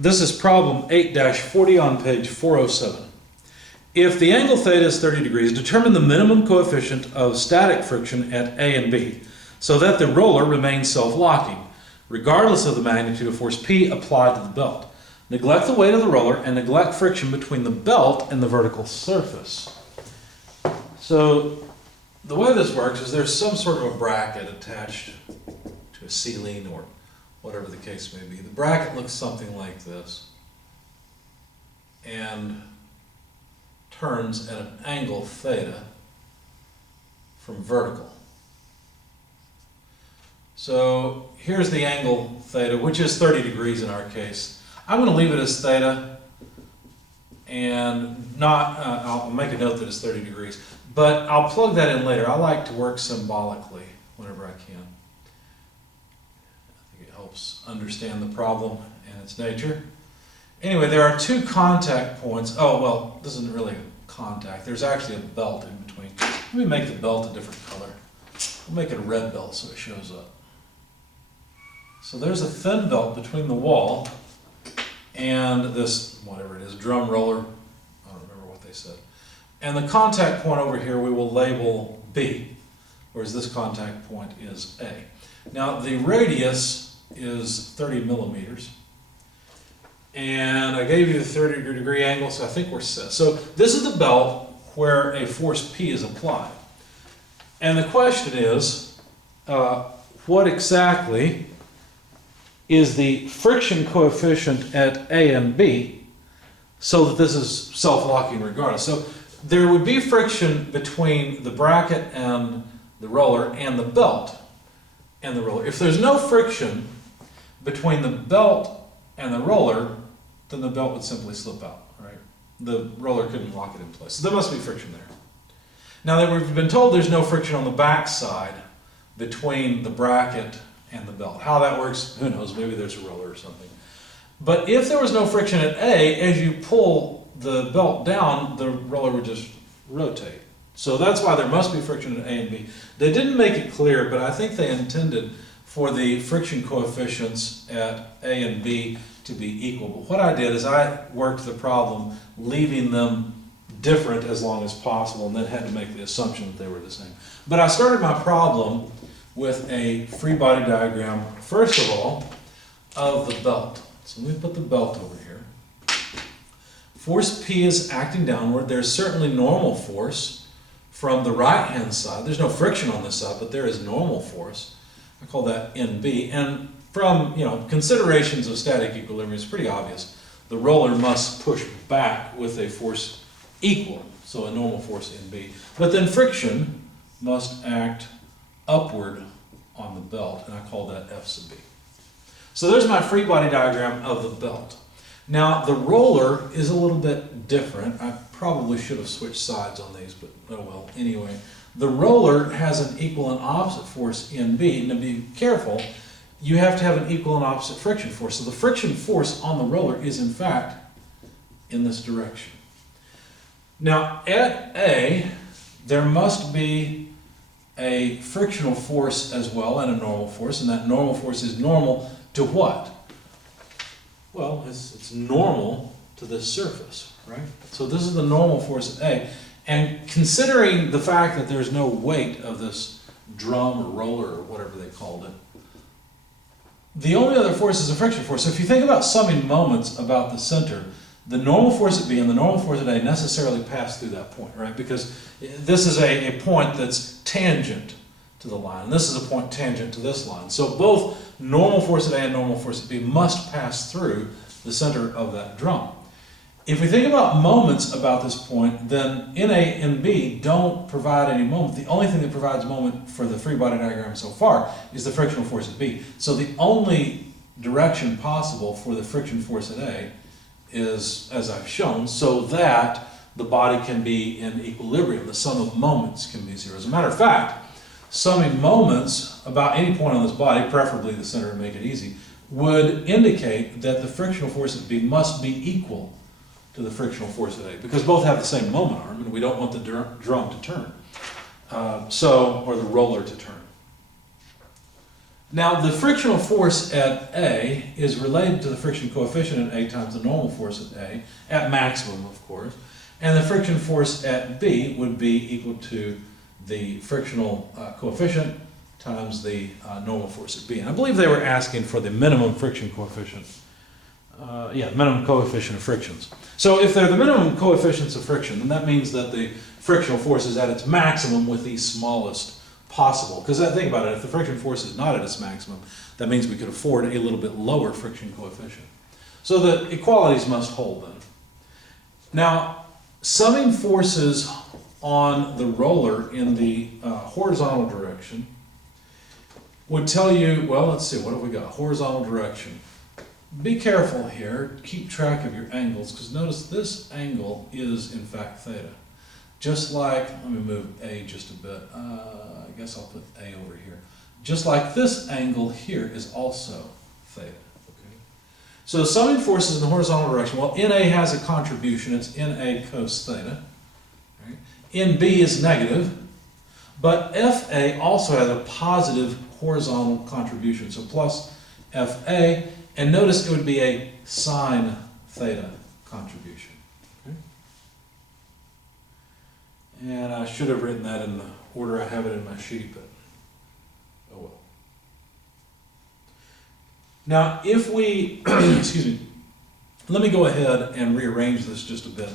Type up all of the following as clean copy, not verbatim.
This is problem 8-40 on page 407. If the angle theta is 30 degrees, determine the minimum coefficient of static friction at A and B so that the roller remains self-locking, regardless of the magnitude of force P applied to the belt. Neglect the weight of the roller and neglect friction between the belt and the vertical surface. So the way this works is there's some sort of a bracket attached to a ceiling or whatever the case may be. The bracket looks something like this and turns at an angle theta from vertical. So here's the angle theta, which is 30 degrees in our case. I'm going to leave it as theta and not, I'll make a note that it's 30 degrees, but I'll plug that in later. I like to work symbolically whenever I can. I think it helps understand the problem and its nature. Anyway, there are two contact points. Oh, well, this isn't really a contact. There's actually a belt in between. Let me make the belt a different color. I'll make it a red belt so it shows up. So there's a thin belt between the wall and this, whatever it is, drum roller. I don't remember what they said. And the contact point over here we will label B, whereas this contact point is A. Now the radius is 30 millimeters. And I gave you the 30 degree angle, so I think we're set. So this is the belt where a force P is applied. And the question is, what exactly is the friction coefficient at A and B so that this is self-locking regardless? So there would be friction between the bracket and the roller and the belt and the roller. If there's no friction between the belt and the roller, then the belt would simply slip out, right? The roller couldn't lock it in place. So there must be friction there. Now that we've been told there's no friction on the back side between the bracket and the belt. How that works, who knows, maybe there's a roller or something. But if there was no friction at A, as you pull the belt down, the roller would just rotate. So that's why there must be friction at A and B. They didn't make it clear, but I think they intended for the friction coefficients at A and B to be equal. But what I did is I worked the problem leaving them different as long as possible and then had to make the assumption that they were the same. But I started my problem with a free body diagram, first of all, of the belt. So let me put the belt over here. Force P is acting downward. There's certainly normal force from the right-hand side. There's no friction on this side, but there is normal force. I call that NB. And from considerations of static equilibrium, it's pretty obvious. The roller must push back with a force equal, so a normal force NB. But then friction must act upward on the belt, and I call that F sub B. So there's my free body diagram of the belt. Now the roller is a little bit different. I probably should have switched sides on these, but oh well. Anyway, the roller has an equal and opposite force in B, and to be careful, you have to have an equal and opposite friction force. So the friction force on the roller is in fact in this direction. Now at A, there must be a frictional force as well and a normal force, and that normal force is normal to what? Well, it's normal to this surface, right? So this is the normal force at A, and considering the fact that there's no weight of this drum or roller or whatever they called it, the only other force is a friction force. So if you think about summing moments about the center, the normal force at B and the normal force at A necessarily pass through that point, right? Because this is a point that's tangent to the line, and this is a point tangent to this line. So both normal force at A and normal force at B must pass through the center of that drum. If we think about moments about this point, then NA and B don't provide any moment. The only thing that provides moment for the free body diagram so far is the frictional force at B. So the only direction possible for the friction force at A is, as I've shown, so that the body can be in equilibrium. The sum of moments can be zero. As a matter of fact, summing moments about any point on this body, preferably the center to make it easy, would indicate that the frictional force at B must be equal to the frictional force at A, because both have the same moment arm, and we don't want the drum to turn, or the roller to turn. Now, the frictional force at A is related to the friction coefficient at A times the normal force at A, at maximum, of course. And the friction force at B would be equal to the frictional coefficient times the normal force at B. And I believe they were asking for the minimum friction coefficient. Minimum coefficient of frictions. So if they're the minimum coefficients of friction, then that means that the frictional force is at its maximum with the smallest possible. Because think about it, if the friction force is not at its maximum, that means we could afford a little bit lower friction coefficient. So the equalities must hold then. Now, summing forces on the roller in the horizontal direction would tell you, well, let's see, what have we got? Horizontal direction. Be careful here, keep track of your angles, because notice this angle is in fact theta. Just like, let me move A just a bit, I guess I'll put A over here. Just like this angle here is also theta. Okay? So summing forces in the horizontal direction, well, NA has a contribution, it's NA cos theta. Right? NB is negative, but FA also has a positive horizontal contribution, so plus FA, and notice it would be a sine theta contribution. Okay? And I should have written that in the order I have it in my sheet, but oh well. Now, if we, excuse me, let me go ahead and rearrange this just a bit.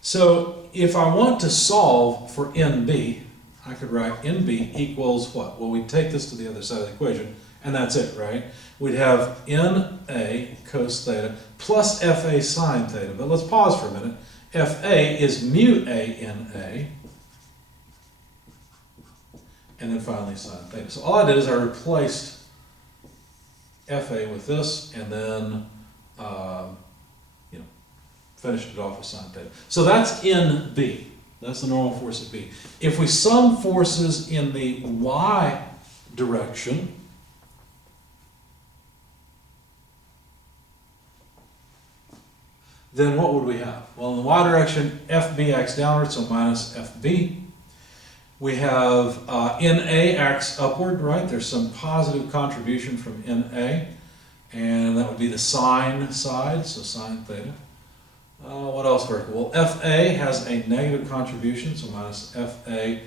So, if I want to solve for NB, I could write NB equals what? Well, we take this to the other side of the equation, and that's it, right? We'd have NA cos theta plus FA sine theta. But let's pause for a minute. FA is mu A NA. And then finally sine theta. So all I did is I replaced FA with this and then finished it off with sine theta. So that's NB. That's the normal force at B. If we sum forces in the y direction, then what would we have? Well, in the y direction, FB acts downward, so minus FB. We have NA acts upward, right? There's some positive contribution from NA, and that would be the sine side, so sine theta. What else vertical? Well, FA has a negative contribution, so minus FA,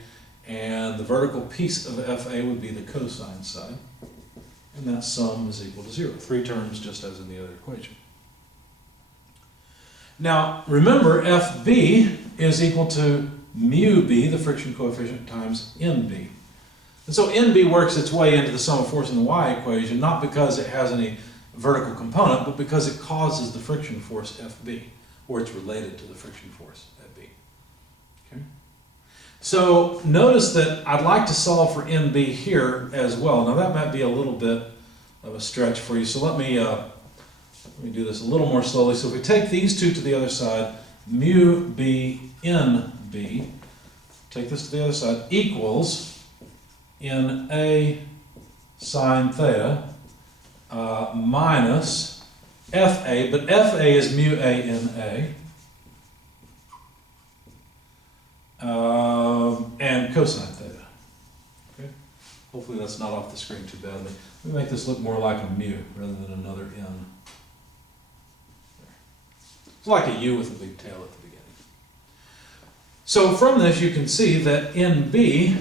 and the vertical piece of FA would be the cosine side, and that sum is equal to 0. 3 terms just as in the other equation. Now, remember, FB is equal to mu B, the friction coefficient, times NB. And so NB works its way into the sum of force in the y equation, not because it has any vertical component, but because it causes the friction force FB, or it's related to the friction force at B. Okay? So notice that I'd like to solve for NB here as well. Now that might be a little bit of a stretch for you, so let me do this a little more slowly. So if we take these two to the other side, mu B NB, take this to the other side, equals NA sine theta minus FA, but FA is mu A NA, and cosine theta. Okay? Hopefully that's not off the screen too badly. Let me make this look more like a mu rather than another N. It's like a U with a big tail at the beginning. So from this you can see that NB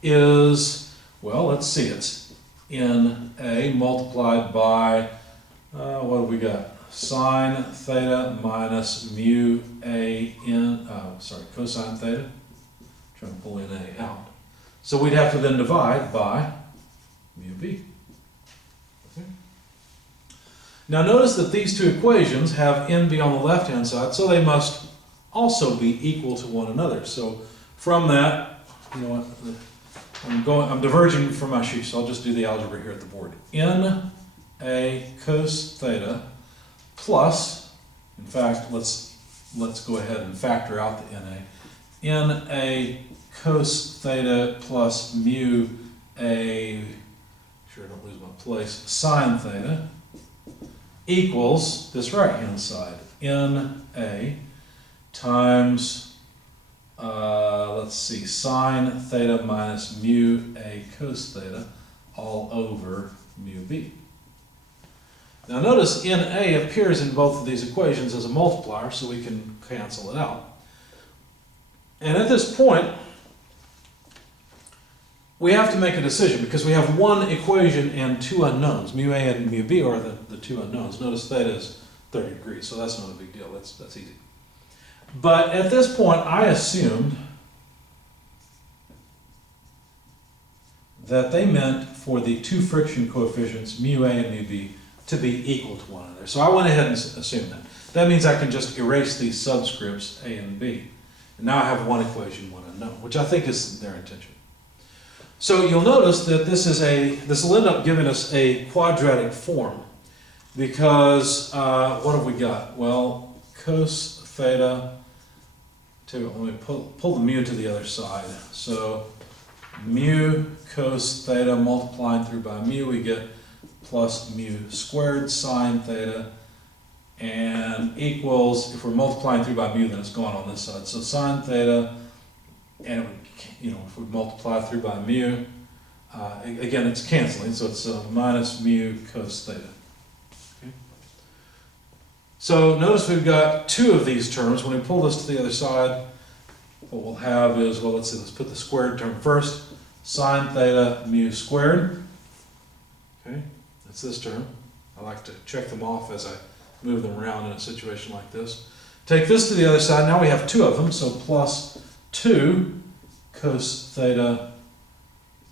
is, well, let's see, it's NA multiplied by, what have we got? Sine theta minus mu cosine theta. I'm trying to pull NA out. So we'd have to then divide by mu B. Okay. Now notice that these two equations have NB on the left-hand side, so they must also be equal to one another. So from that, you know what, I'm diverging from my sheet, so I'll just do the algebra here at the board. NA cos theta plus, in fact, let's go ahead and factor out the NA. NA cos theta plus mu A, sure I don't lose my place, sine theta equals this right-hand side, NA times, let's see, sine theta minus mu A cos theta all over mu b. Now notice NA appears in both of these equations as a multiplier, so we can cancel it out. And at this point, we have to make a decision because we have one equation and two unknowns. Mu A and mu B are the two unknowns. Notice theta is 30 degrees, so that's not a big deal. That's easy. But at this point, I assumed that they meant for the two friction coefficients, mu A and mu B, to be equal to one another. So I went ahead and assumed that. That means I can just erase these subscripts A and B. And now I have one equation, one unknown, which I think is their intention. So you'll notice that this will end up giving us a quadratic form because what have we got? Well, cos theta let me pull the mu to the other side. So mu cos theta multiplying through by mu, we get plus mu squared sine theta, and equals, if we're multiplying through by mu, then it's gone on this side. So sine theta, and it would, if we multiply through by mu, again it's canceling, so it's minus mu cos theta. Okay. So notice we've got two of these terms. When we pull this to the other side, what we'll have is, well, let's put the squared term first. Sine theta mu squared. Okay, that's this term. I like to check them off as I move them around in a situation like this. Take this to the other side. Now we have two of them, so plus 2 cos theta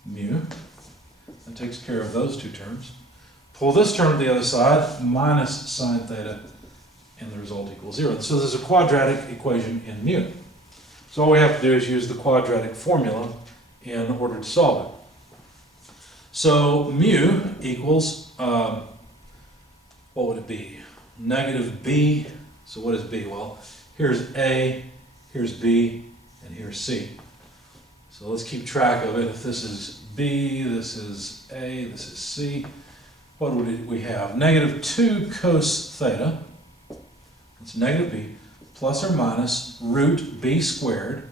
mu. That takes care of those two terms. Pull this term to the other side, minus sine theta, and the result equals 0. So there's a quadratic equation in mu. So all we have to do is use the quadratic formula in order to solve it. So mu equals, what would it be? Negative b. So what is b? Well, here's A, here's B, and here's C. So let's keep track of it. If this is B, this is A, this is C, what would we have? Negative 2 cos theta, it's negative b, plus or minus root b squared.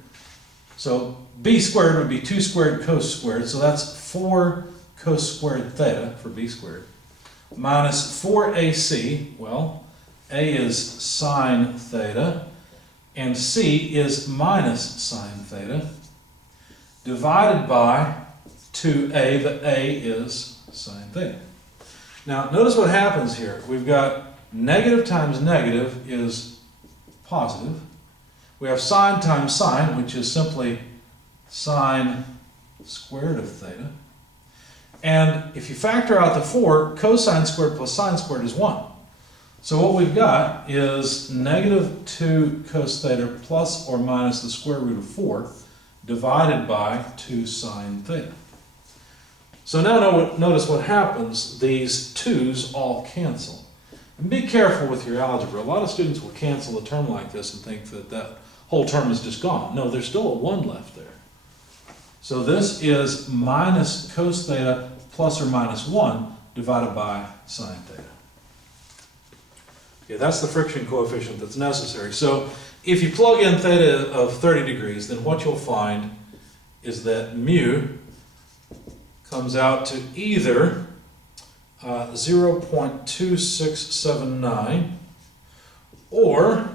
So b squared would be 2 squared cos squared, so that's 4 cos squared theta for b squared, minus 4ac, well, a is sine theta, and c is minus sine theta, divided by 2a, but a is sine theta. Now, notice what happens here. We've got negative times negative is positive. We have sine times sine, which is simply sine squared of theta. And if you factor out the 4, cosine squared plus sine squared is 1. So what we've got is negative 2 cos theta plus or minus the square root of 4 divided by 2 sine theta. So now notice what happens. These 2's all cancel. And be careful with your algebra. A lot of students will cancel a term like this and think that that whole term is just gone. No, there's still a 1 left there. So this is minus cos theta plus or minus 1 divided by sine theta. Okay, that's the friction coefficient that's necessary. So if you plug in theta of 30 degrees, then what you'll find is that mu comes out to either 0.2679, or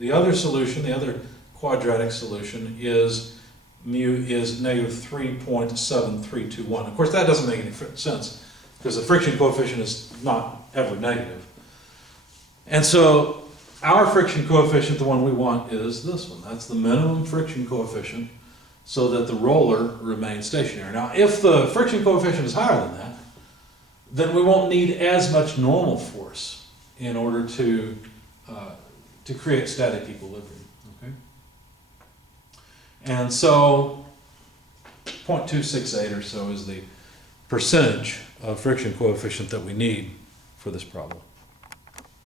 the other solution, the other quadratic solution, is mu is negative 3.7321. Of course, that doesn't make any sense because the friction coefficient is not ever negative. And so our friction coefficient, the one we want, is this one. That's the minimum friction coefficient so that the roller remains stationary. Now, if the friction coefficient is higher than that, then we won't need as much normal force in order to create static equilibrium. Okay? And so 0.268 or so is the percentage of friction coefficient that we need for this problem.